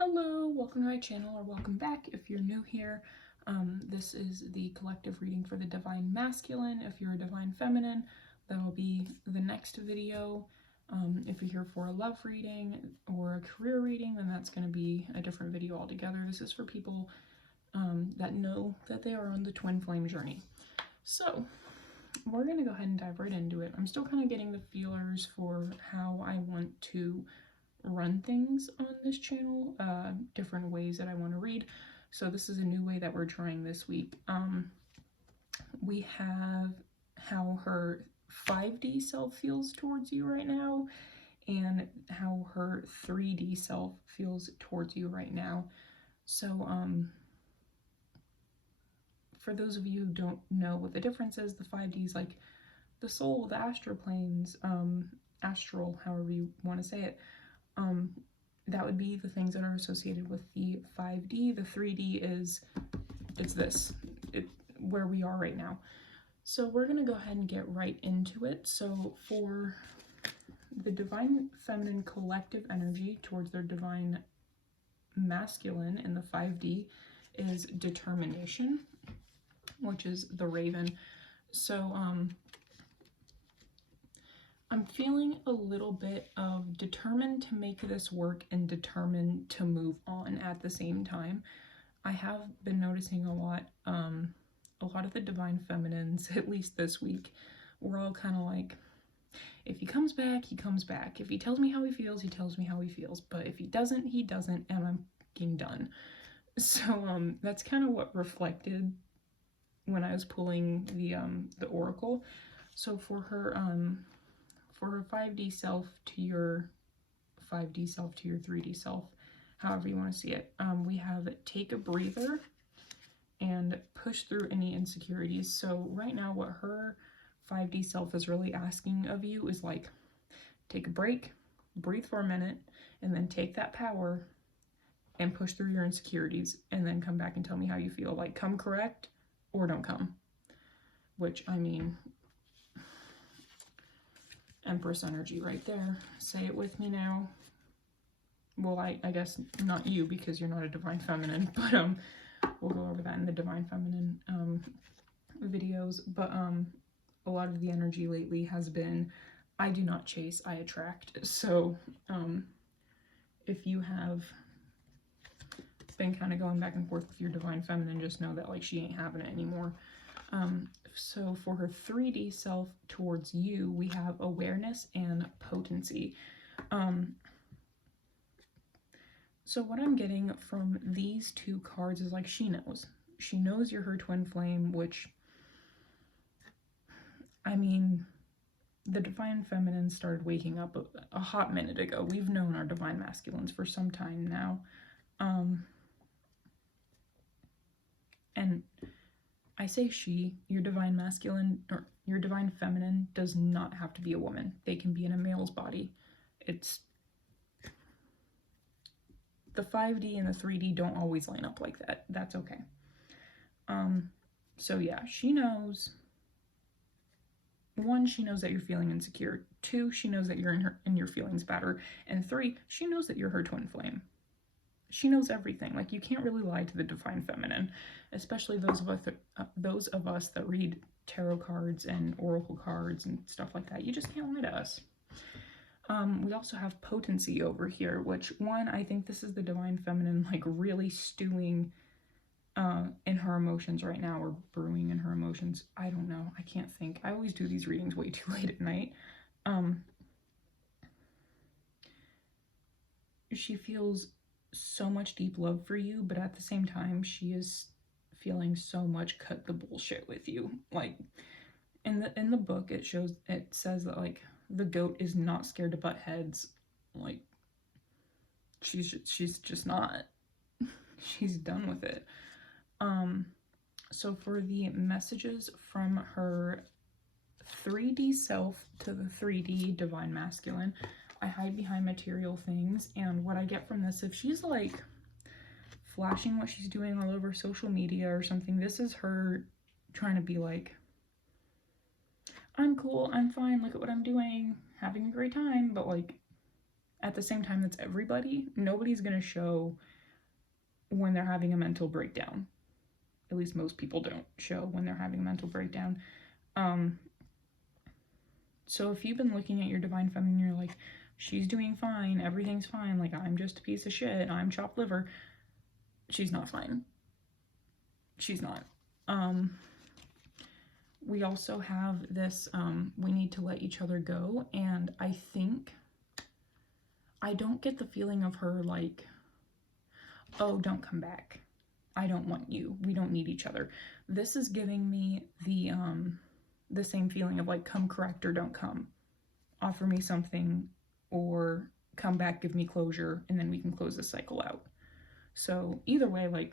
Hello, welcome to my channel, or welcome back if you're new here. This is the collective reading for the Divine Masculine. If you're a Divine Feminine, that'll be the next video. If you're here for a love reading or a career reading, then that's going to be a different video altogether. This is for people that know that they are on the twin flame journey. So we're going to go ahead and dive right into it. I'm still kind of getting the feelers for how I want to run things on this channel, different ways that I want to read. So this is a new way that we're trying this week. We have how her 5D self feels towards you right now, and how her 3D self feels towards you right now. So for those of you who don't know what the difference is, the 5D is like the soul, the astral planes, astral, however you want to say it. That would be the things that are associated with the 5D. The 3D is, where we are right now. So we're going to go ahead and get right into it. So for the Divine Feminine collective energy towards their Divine Masculine in the 5D is determination, which is the Raven. So I'm feeling a little bit of determined to make this work and determined to move on at the same time. I have been noticing a lot of the Divine Feminines, at least this week, we're all kind of like, if he comes back, he comes back. If he tells me how he feels, he tells me how he feels. But if he doesn't, he doesn't, and I'm fucking done. So that's kind of what reflected when I was pulling the oracle. So for her 5D self to your 5D self to your 3D self, however you want to see it, we have take a breather and push through any insecurities. So right now what her 5D self is really asking of you is like, take a break, breathe for a minute, and then take that power and push through your insecurities, and then come back and tell me how you feel. Like, come correct or don't come. Which, I mean, Empress energy right there. Say it with me now. Well, I guess not you, because you're not a Divine Feminine, but we'll go over that in the Divine Feminine videos. But a lot of the energy lately has been, I do not chase, I attract. So if you have been kind of going back and forth with your Divine Feminine, just know that like she ain't having it anymore. So for her 3D self towards you, we have awareness and potency. So what I'm getting from these two cards is like, she knows. She knows you're her twin flame, which, I mean, the Divine Feminine started waking up a hot minute ago. We've known our Divine Masculines for some time now. And I say she, your Divine Masculine, or your Divine Feminine does not have to be a woman. They can be in a male's body. It's, the 5D and the 3D don't always line up like that. That's okay. So yeah, she knows. 1, she knows that you're feeling insecure. 2, she knows that you're in your feelings better. And 3, she knows that you're her twin flame. She knows everything. Like, you can't really lie to the Divine Feminine, especially those of us that read tarot cards and oracle cards and stuff like that. You just can't lie to us. We also have potency over here, which, 1, I think this is the Divine Feminine like really stewing in her emotions right now, or brewing in her emotions. I don't know. I can't think. I always do these readings way too late at night. She feels so much deep love for you, but at the same time, she is feeling so much cut the bullshit with you. Like, in the book, it says that like the goat is not scared to butt heads. Like, she's just not. She's done with it. So for the messages from her 3D self to the 3D Divine Masculine, I hide behind material things, and what I get from this, if she's like flashing what she's doing all over social media or something, this is her trying to be like, I'm cool, I'm fine, look at what I'm doing, having a great time, but like, at the same time, that's everybody. Nobody's going to show when they're having a mental breakdown. At least most people don't show when they're having a mental breakdown. So if you've been looking at your divine feminine, you're like, she's doing fine, everything's fine, like I'm just a piece of shit, I'm chopped liver. She's not fine. She's not. We also have this, we need to let each other go, and I don't get the feeling of her like, oh, don't come back. I don't want you. We don't need each other. This is giving me the same feeling of like, come correct or don't come. Offer me something, or come back, give me closure, and then we can close this cycle out. So either way, like,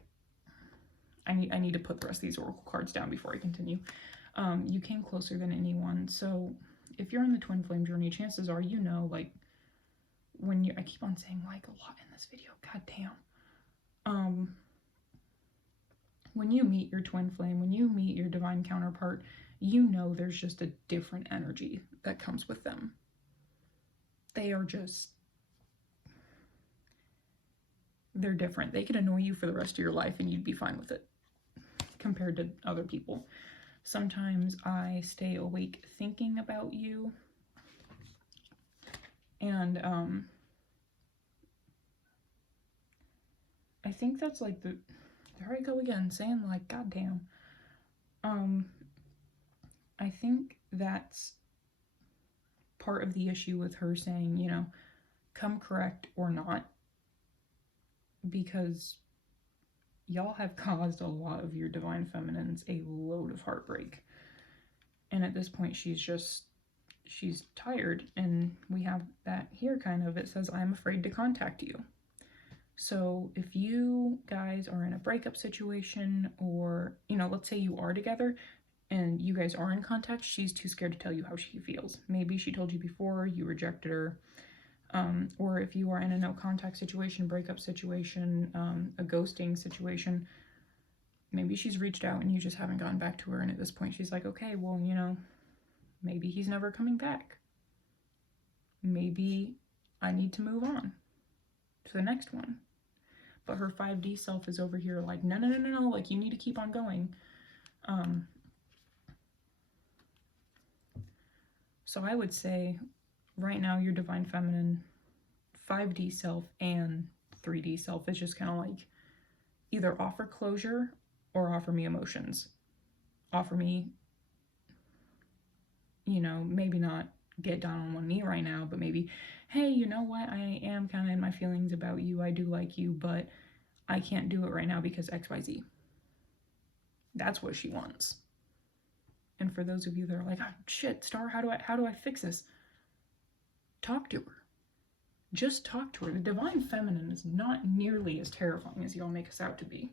I need to put the rest of these oracle cards down before I continue. You came closer than anyone. So if you're in the twin flame journey, chances are, you know, like, when you, I keep on saying like a lot in this video, god damn. When you meet your twin flame, when you meet your divine counterpart, you know there's just a different energy that comes with them. They are just, they're different. They could annoy you for the rest of your life and you'd be fine with it compared to other people. Sometimes I stay awake thinking about you, and I think that's like the, there I go again, saying like, goddamn. I think that's part of the issue with her saying, you know, come correct or not, because y'all have caused a lot of your divine feminines a load of heartbreak. And at this point, she's tired, and we have that here kind of, it says, I'm afraid to contact you. So if you guys are in a breakup situation, or, you know, let's say you are together and you guys are in contact, she's too scared to tell you how she feels. Maybe she told you before, you rejected her. Or if you are in a no contact situation, breakup situation, a ghosting situation, maybe she's reached out and you just haven't gotten back to her. And at this point she's like, okay, well, you know, maybe he's never coming back. Maybe I need to move on to the next one. But her 5D self is over here like, no, like, you need to keep on going. So I would say right now your divine feminine 5D self and 3D self is just kind of like, either offer closure or offer me emotions. Offer me, you know, maybe not get down on one knee right now, but maybe, hey, you know what, I am kind of in my feelings about you, I do like you, but I can't do it right now because XYZ. That's what she wants. And for those of you that are like, oh shit, Star, how do I fix this? Talk to her. Just talk to her. The divine feminine is not nearly as terrifying as y'all make us out to be.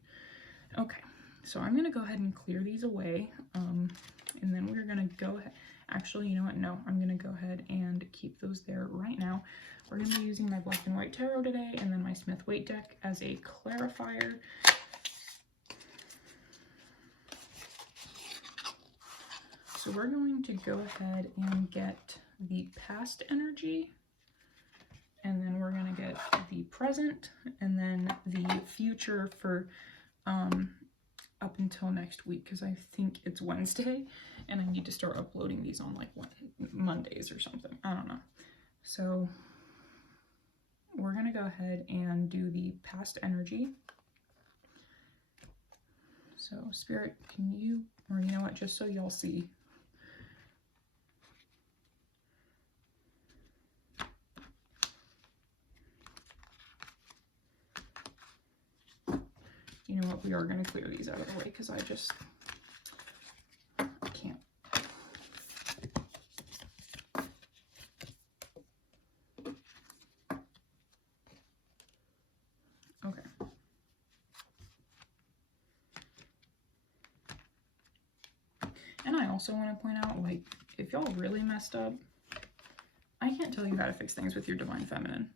Okay, so I'm gonna go ahead and clear these away, and then we're gonna go ahead. Actually, you know what? No, I'm gonna go ahead and keep those there right now. We're gonna be using my Black and White Tarot today, and then my Smith Waite deck as a clarifier. So we're going to go ahead and get the past energy, and then we're going to get the present, and then the future for up until next week, because I think it's Wednesday, and I need to start uploading these on like Mondays or something. I don't know. So we're going to go ahead and do the past energy. So Spirit, can you, or you know what, just so y'all see. You know what, we are going to clear these out of the way because I can't. Okay. And I also want to point out, like, if y'all really messed up, I can't tell you how to fix things with your divine feminine.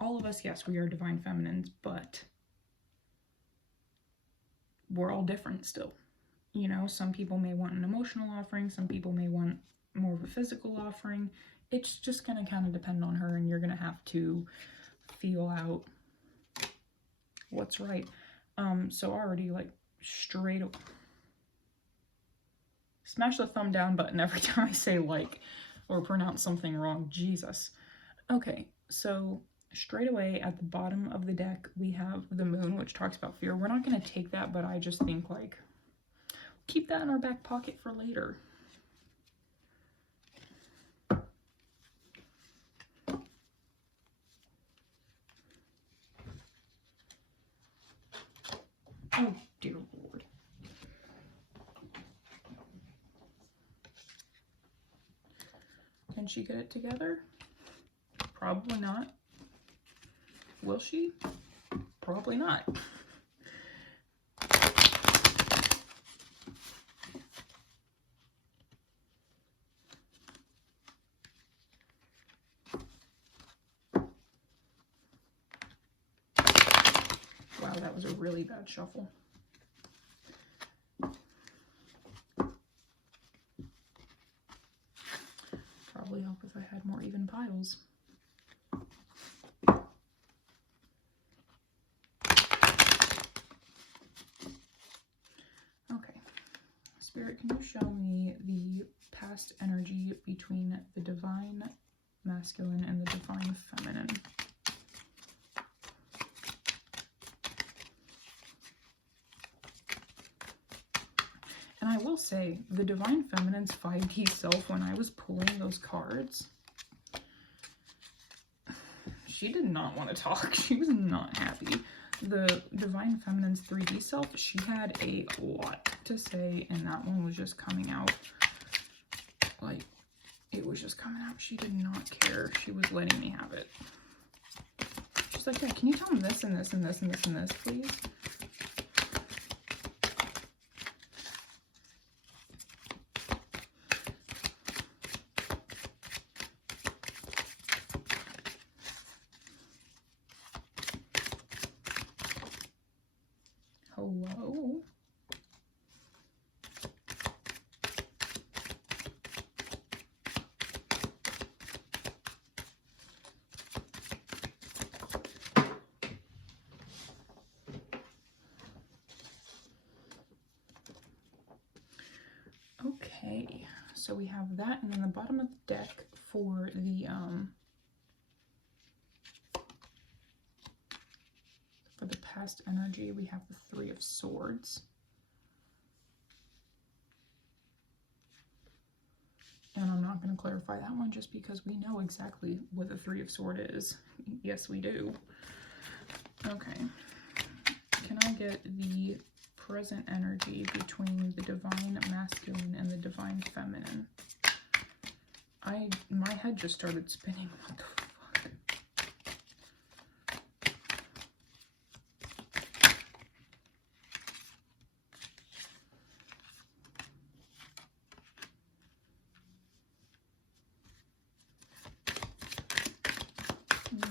All of us, yes, we are divine feminines, but we're all different still. You know, some people may want an emotional offering, some people may want more of a physical offering. it's just going to kind of depend on her, and you're going to have to feel out what's right. So already, like, straight up, smash the thumb down button every time I say like or pronounce something wrong. Jesus. Okay, so straight away at the bottom of the deck, we have the moon, which talks about fear. We're not going to take that, but I just think, like, keep that in our back pocket for later. Oh, dear Lord. Can she get it together? Probably not. Will she? Probably not. Wow, that was a really bad shuffle. Probably help if I had more even piles. Okay. Spirit, can you show me the past energy between the divine masculine and the divine feminine? And I will say, the divine feminine's 5D self, when I was pulling those cards, she did not want to talk. She was not happy. The divine feminine's 3D self, she had a lot to say, and that one was just coming out. Like, it was just coming out. She did not care. She was letting me have it. She's like, yeah, can you tell him this and this and this and this and this, please? Hello? Okay, so we have that, and then the bottom of the deck for the past energy, we have the 3 of Swords. And I'm not going to clarify that one just because we know exactly what the 3 of Swords is. Yes, we do. Okay. Can I get the present energy between the divine masculine and the divine feminine? My head just started spinning. What the fuck?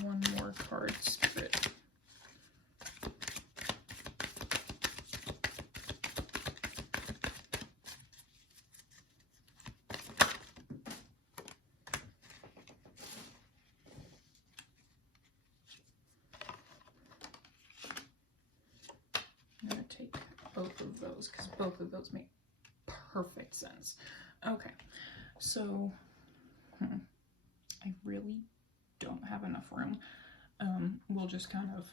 One more card, Spirit. I'm going to take both of those because both of those make perfect sense. Okay, so I really don't have enough room. We'll just kind of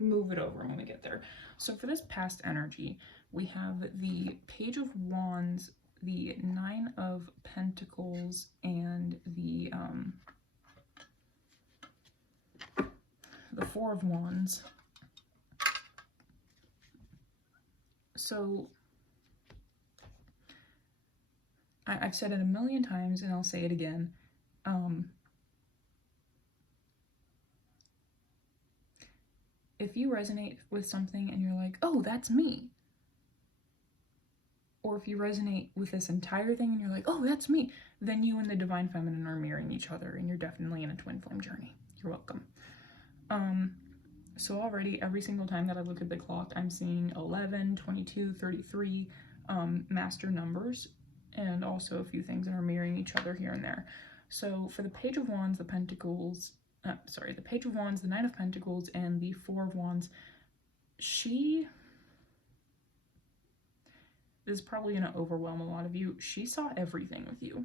move it over when we get there. So for this past energy, we have the Page of Wands, the 9 of Pentacles, and the 4 of Wands. So I've said it a million times and I'll say it again. If you resonate with something and you're like, oh, that's me. Or if you resonate with this entire thing and you're like, oh, that's me, then you and the divine feminine are mirroring each other and you're definitely in a twin flame journey. You're welcome. So already every single time that I look at the clock, I'm seeing 11, 22, 33 master numbers, and also a few things that are mirroring each other here and there. So for the Page of Wands, the Pentacles, the Page of Wands, the Knight of Pentacles, and the Four of Wands, she is probably going to overwhelm a lot of you. She saw everything with you.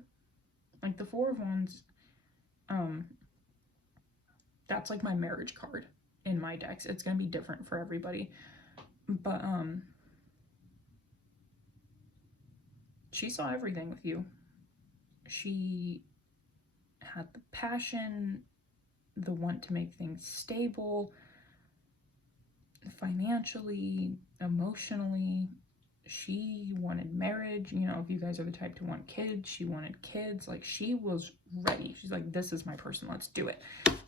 Like the Four of Wands, that's like my marriage card in my decks. It's going to be different for everybody. But she saw everything with you. She had the passion, the want to make things stable, financially, emotionally. She wanted marriage. You know, if you guys are the type to want kids, she wanted kids. Like, she was ready. She's like, this is my person, let's do it.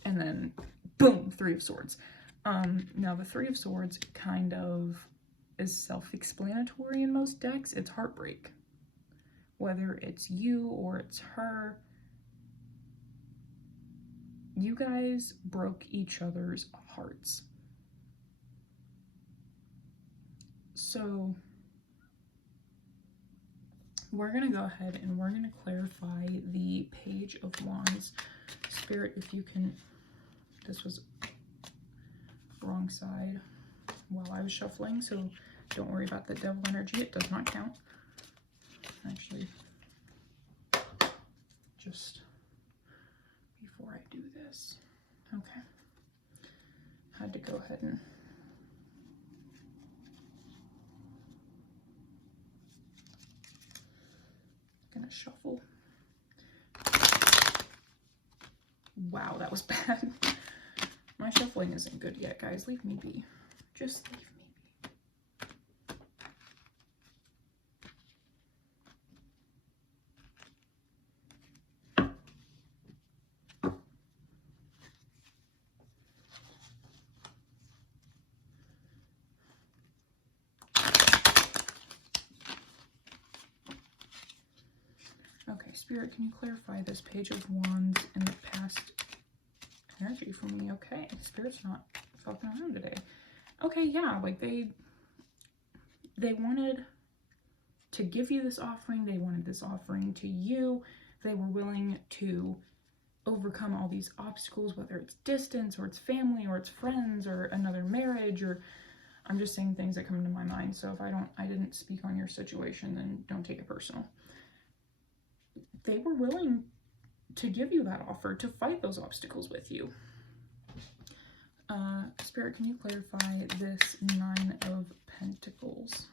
And then boom, Three of Swords. Now the Three of Swords kind of is self-explanatory in most decks. It's heartbreak. Whether it's you or it's her, you guys broke each other's hearts. So we're going to go ahead and we're going to clarify the Page of Wands. Spirit, if you can, this was wrong side while I was shuffling, so don't worry about the devil energy. It does not count. Actually, just before I do this. Okay. Had to go ahead and gonna shuffle. Wow, that was bad. My shuffling isn't good yet, guys. Leave me be. Just leave me be. Okay, Spirit, can you clarify this Page of Wands and the past energy for me? Okay, Spirit's not fucking around today. Okay, yeah, like they wanted to give you this offering. They wanted this offering to you. They were willing to overcome all these obstacles, whether it's distance or it's family or it's friends or another marriage, or I'm just saying things that come into my mind. So if I didn't speak on your situation, then don't take it personal. They were willing to give you that offer, to fight those obstacles with you. Spirit, can you clarify this Nine of Pentacles?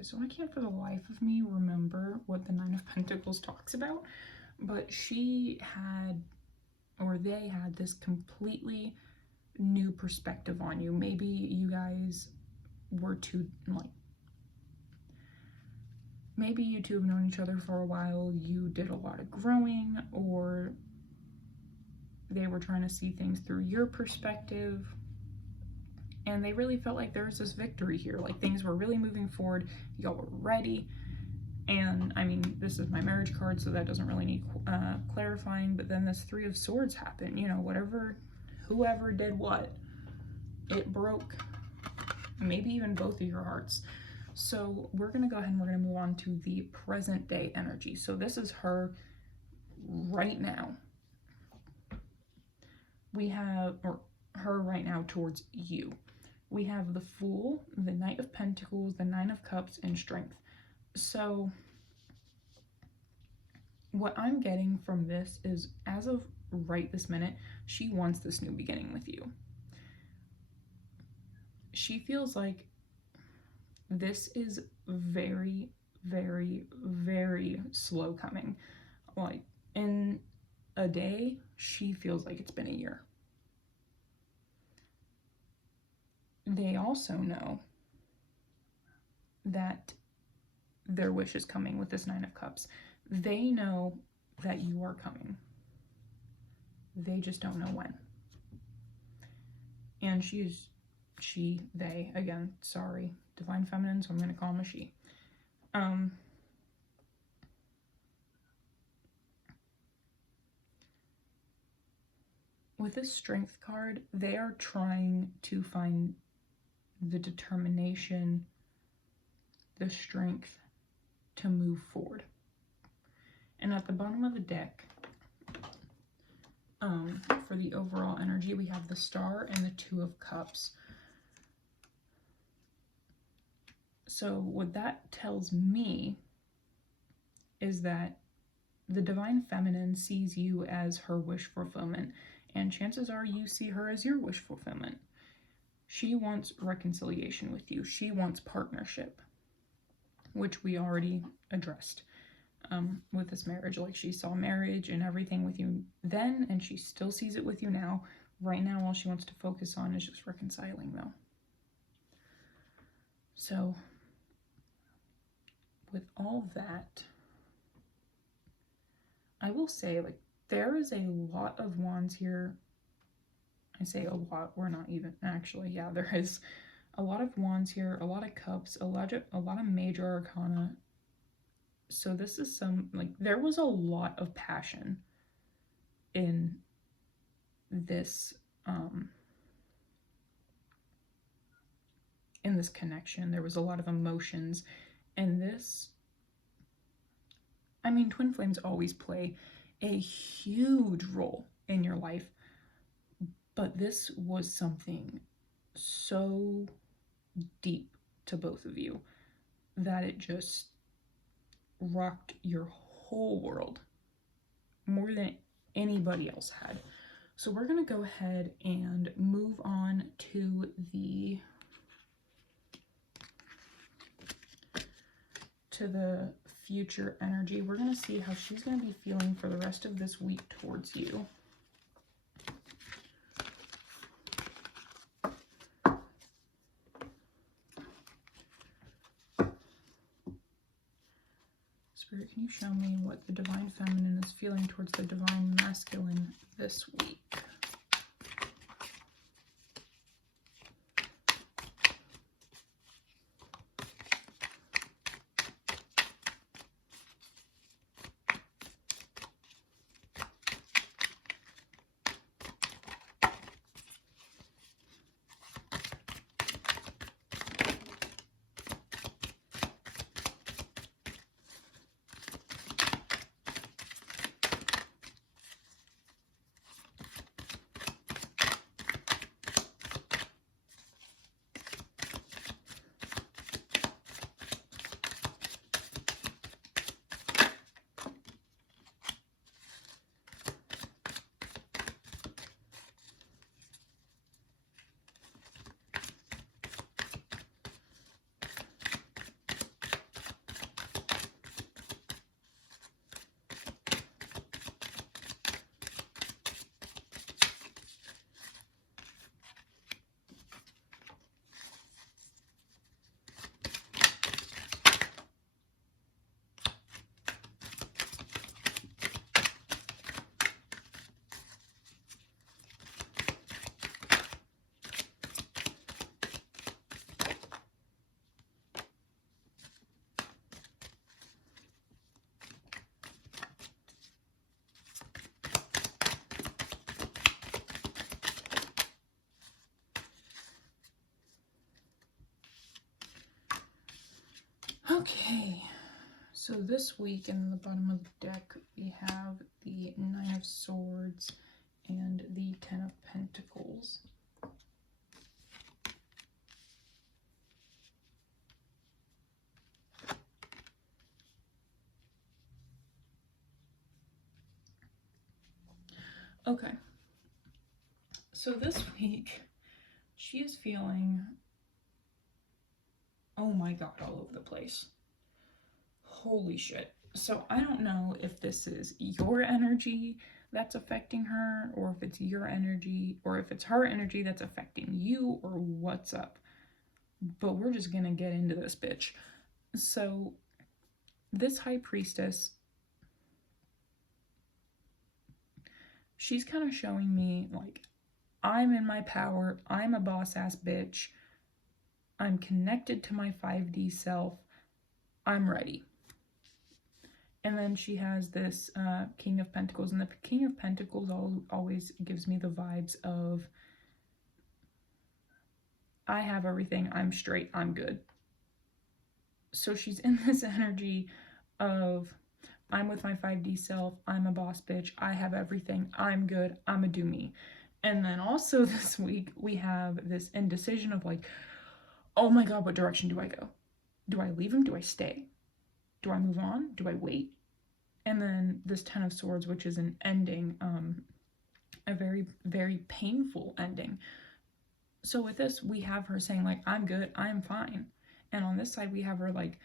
Okay, so I can't for the life of me remember what the Nine of Pentacles talks about, but she had, or they had, this completely new perspective on you. Maybe you guys were too, like, maybe you two have known each other for a while, you did a lot of growing, or they were trying to see things through your perspective, and they really felt like there was this victory here, like things were really moving forward, y'all were ready. And I mean, this is my marriage card, so that doesn't really need clarifying, but then this Three of Swords happened. You know, whoever did what, it broke maybe even both of your hearts. So we're going to go ahead and we're going to move on to the present day energy. So this is her right now. We have, or her right now towards you. We have the Fool, the Knight of Pentacles, the Nine of Cups, and Strength. So what I'm getting from this is, as of right this minute, she wants this new beginning with you. She feels like this is very, very, very slow coming. Like, In a day, she feels like it's been a year. They also know that their wish is coming with this Nine of Cups. They know that you are coming. They just don't know when. And they, again, sorry, Divine Feminine, so I'm going to call them a she. With this Strength card, they are trying to find the determination, the strength to move forward. And at the bottom of the deck, for the overall energy, we have the Star and the Two of Cups. So what that tells me is that the Divine Feminine sees you as her wish fulfillment, and chances are you see her as your wish fulfillment. She wants reconciliation with you. She wants partnership, which we already addressed with this marriage. Like, she saw marriage and everything with you then, and she still sees it with you now. Right now, all she wants to focus on is just reconciling, though. So, with all that, I will say, like, there is a lot of wands here. I say a lot, we're not even, actually, yeah, there is a lot of wands here, a lot of cups, a lot of major arcana. So this is there was a lot of passion in this connection. There was a lot of emotions, and this, I mean, twin flames always play a huge role in your life, but this was something so deep to both of you that it just rocked your whole world more than anybody else had. So we're going to go ahead and move on to the future energy. We're going to see how she's going to be feeling for the rest of this week towards you. Spirit, can you show me what the Divine Feminine is feeling towards the Divine Masculine this week? Okay, so this week in the bottom of the deck, we have the Nine of Swords and the Ten of Pentacles. Okay, so this week, she is feeling, oh my god, all over the place. Holy shit. So I don't know if this is your energy that's affecting her, or if it's your energy, or if it's her energy that's affecting you, or what's up. But we're just gonna get into this bitch. So this high priestess, she's kind of showing me like, I'm in my power, I'm a boss ass bitch, I'm connected to my 5D self, I'm ready. And then she has this King of Pentacles, and the King of Pentacles always gives me the vibes of, I have everything, I'm straight, I'm good. So she's in this energy of, I'm with my 5D self, I'm a boss bitch, I have everything, I'm good, I'ma do me. And then also this week, we have this indecision of like, oh my god, what direction do I go? Do I leave him? Do I stay? Do I move on? Do I wait? And then this Ten of Swords, which is an ending, a very, very painful ending. So with this, we have her saying like, I'm good, I'm fine. And on this side, we have her like,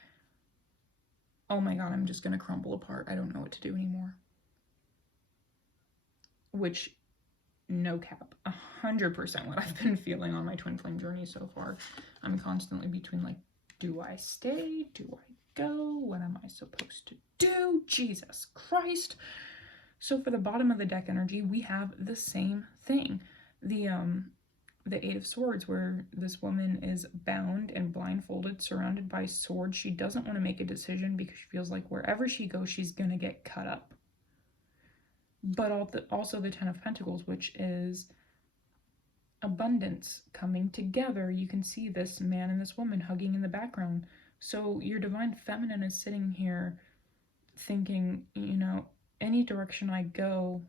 oh my god, I'm just gonna crumble apart. I don't know what to do anymore. Which, no cap, 100% what I've been feeling on my twin flame journey so far. I'm constantly between like, do I stay? Do I go? What am I supposed to do? Jesus Christ. So for the bottom of the deck energy, we have the same thing. The Eight of Swords, where this woman is bound and blindfolded, surrounded by swords. She doesn't want to make a decision because she feels like wherever she goes, she's going to get cut up. But also the Ten of Pentacles, which is abundance coming together. You can see this man and this woman hugging in the background. So your divine feminine is sitting here thinking, you know, any direction I go,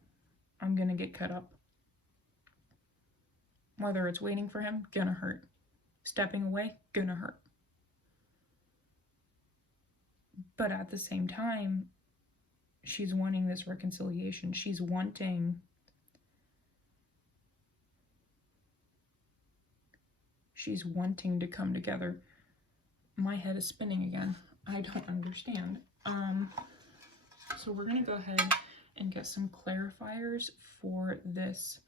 I'm going to get cut up. Whether it's waiting for him, gonna hurt. Stepping away, gonna hurt. But at the same time, she's wanting this reconciliation. She's wanting to come together. My head is spinning again. I don't understand. So we're gonna go ahead and get some clarifiers for this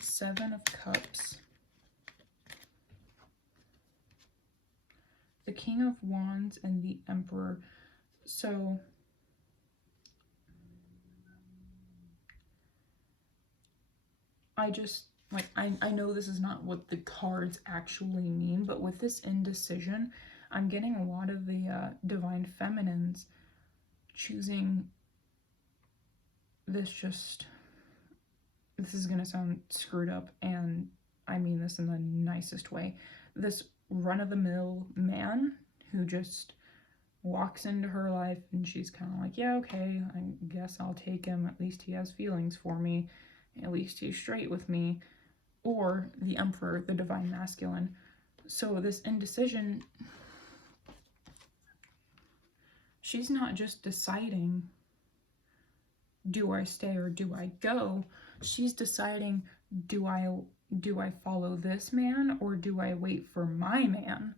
Seven of Cups, the King of Wands, and the Emperor. So I just, like, I know this is not what the cards actually mean, but with this indecision, I'm getting a lot of the divine feminines choosing this this is gonna sound screwed up, and I mean this in the nicest way, this run-of-the-mill man who just walks into her life and she's kind of like, yeah, okay, I guess I'll take him, at least he has feelings for me, at least he's straight with me. Or the Emperor, the divine masculine. So this indecision, she's not just deciding, do I stay or do I go? She's deciding, do I follow this man or do I wait for my man?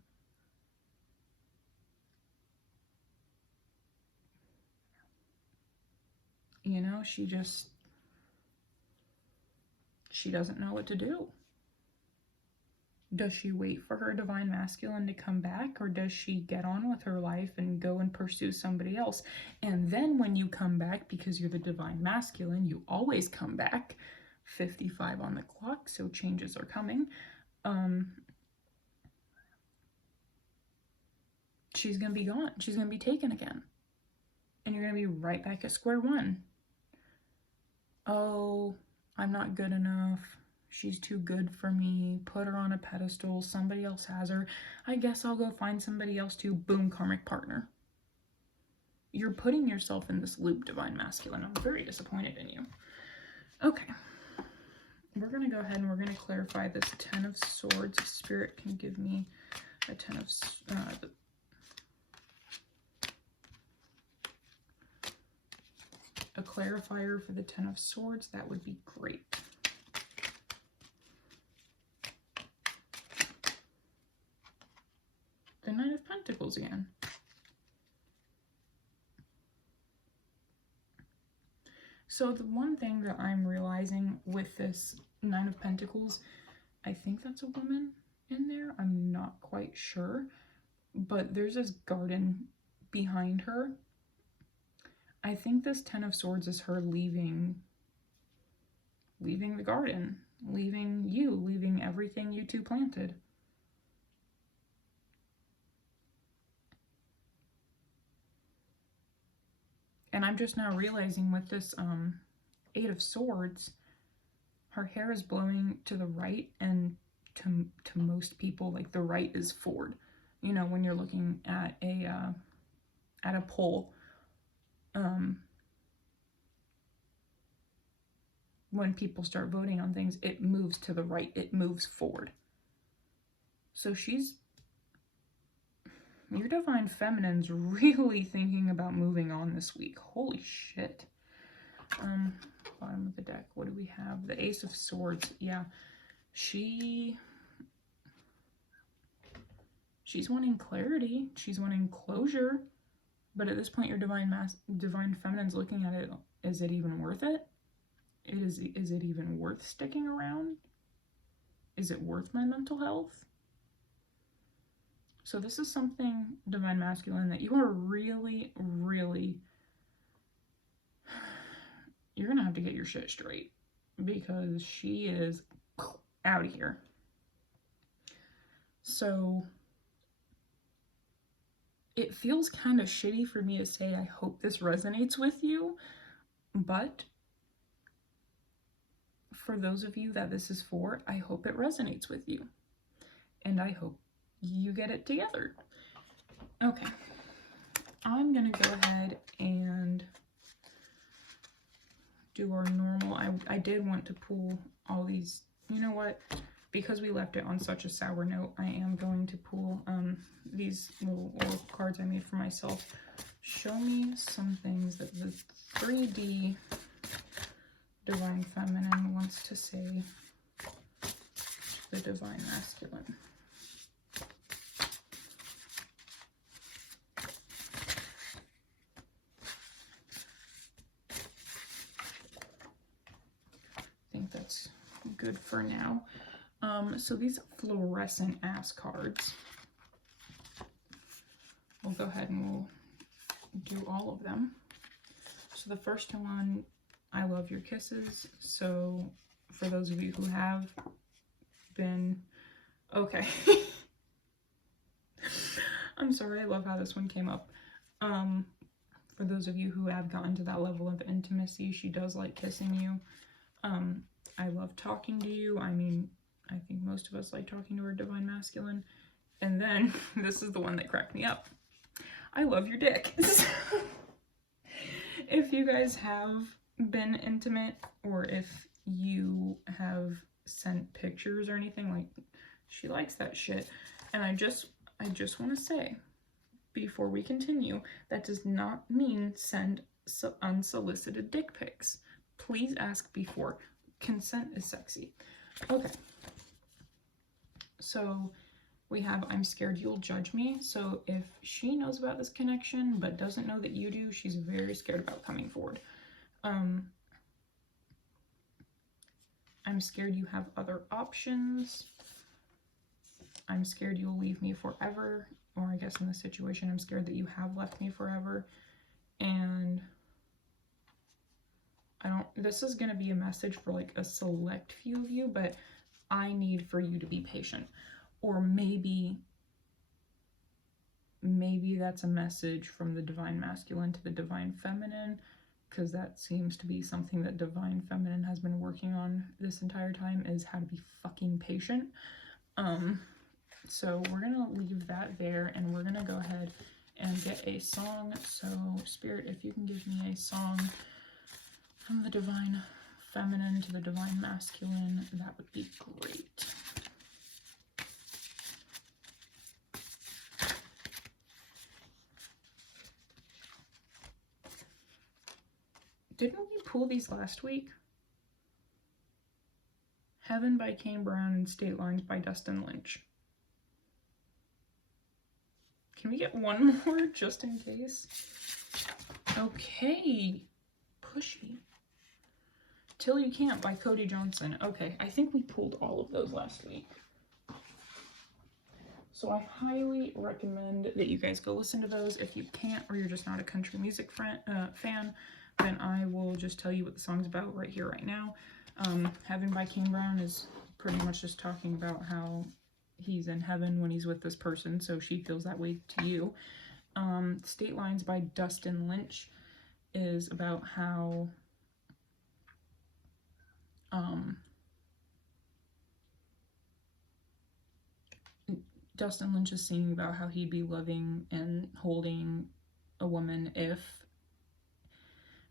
You know, she doesn't know what to do. Does she wait for her divine masculine to come back, or does she get on with her life and go and pursue somebody else? And then when you come back, because you're the divine masculine, you always come back. 55 on the clock, so changes are coming. She's gonna be gone. She's gonna be taken again. And you're gonna be right back at square one. Oh, I'm not good enough. She's too good for me. Put her on a pedestal. Somebody else has her. I guess I'll go find somebody else too. Boom, karmic partner. You're putting yourself in this loop, divine masculine. I'm very disappointed in you. Okay. We're going to go ahead and we're going to clarify this Ten of Swords. If Spirit can give me a Ten of a clarifier for the Ten of Swords, that would be great. The Knight of Pentacles again. So the one thing that I'm realizing with this Nine of Pentacles, I think that's a woman in there. I'm not quite sure. But there's this garden behind her. I think this Ten of Swords is her leaving the garden, leaving everything you two planted. And I'm just now realizing with this Eight of Swords, her hair is blowing to the right, and to most people, like, the right is forward. You know, when you're looking at a poll, when people start voting on things, it moves to the right, it moves forward. So your Divine Feminine's really thinking about moving on this week. Holy shit. Bottom of the deck, what do we have? The Ace of Swords. Yeah, she's wanting clarity. She's wanting closure. But at this point, your Divine Feminine's looking at it. Is it even worth it? Is it even worth sticking around? Is it worth my mental health? So this is something, Divine Masculine, that you are really, really, you're gonna have to get your shit straight, because she is out of here. So it feels kind of shitty for me to say I hope this resonates with you, but for those of you that this is for, I hope it resonates with you, and I hope you get it together. Okay, I'm gonna go ahead and do our normal. I did want to pull all these. You know what? Because we left it on such a sour note, I am going to pull these little oracle cards I made for myself. Show me some things that the 3D Divine Feminine wants to say to the Divine Masculine. I think that's good for now. So these fluorescent ass cards, we'll go ahead and we'll do all of them. So the first one, I love your kisses. So for those of you who have been, okay. I'm sorry, I love how this one came up. For those of you who have gotten to that level of intimacy, she does like kissing you. I love talking to you. I mean, I think most of us like talking to our Divine Masculine. And then, this is the one that cracked me up. I love your dick. If you guys have been intimate, or if you have sent pictures or anything, like, she likes that shit. And I just want to say, before we continue, that does not mean send unsolicited dick pics. Please ask before. Consent is sexy. Okay. So we have, I'm scared you'll judge me. So if she knows about this connection but doesn't know that you do, she's very scared about coming forward. I'm scared you have other options. I'm scared you'll leave me forever. Or I guess in this situation, I'm scared that you have left me forever. And this is going to be a message for like a select few of you, but I need for you to be patient. Or maybe that's a message from the Divine Masculine to the Divine Feminine, because that seems to be something that Divine Feminine has been working on this entire time, is how to be fucking patient. So we're gonna leave that there, and we're gonna go ahead and get a song. So Spirit, if you can give me a song from the Divine Feminine to the Divine Masculine, that would be great. Didn't we pull these last week? Heaven by Kane Brown and State Lines by Dustin Lynch. Can we get one more just in case? Okay. Pushy. Till You Can't by Cody Johnson. Okay, I think we pulled all of those last week. So I highly recommend that you guys go listen to those. If you can't, or you're just not a country music fan, then I will just tell you what the song's about right here, right now. Heaven by Kane Brown is pretty much just talking about how he's in heaven when he's with this person, so she feels that way to you. State Lines by Dustin Lynch is about how Dustin Lynch is singing about how he'd be loving and holding a woman if,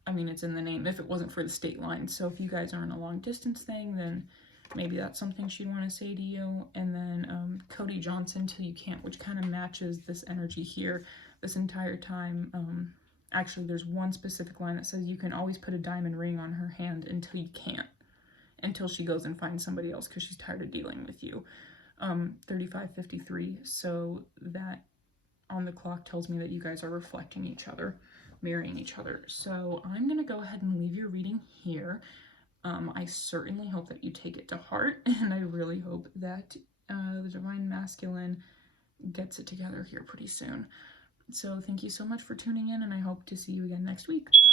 I mean, it's in the name, if it wasn't for the state line. So if you guys are in a long distance thing, then maybe that's something she'd want to say to you. And then Cody Johnson, Till You Can't, which kind of matches this energy here this entire time. Actually, there's one specific line that says you can always put a diamond ring on her hand until you can't, until she goes and finds somebody else because she's tired of dealing with you. 35:53, so that on the clock tells me that you guys are reflecting each other, mirroring each other. So I'm going to go ahead and leave your reading here. I certainly hope that you take it to heart, and I really hope that the Divine Masculine gets it together here pretty soon. So thank you so much for tuning in, and I hope to see you again next week. Bye.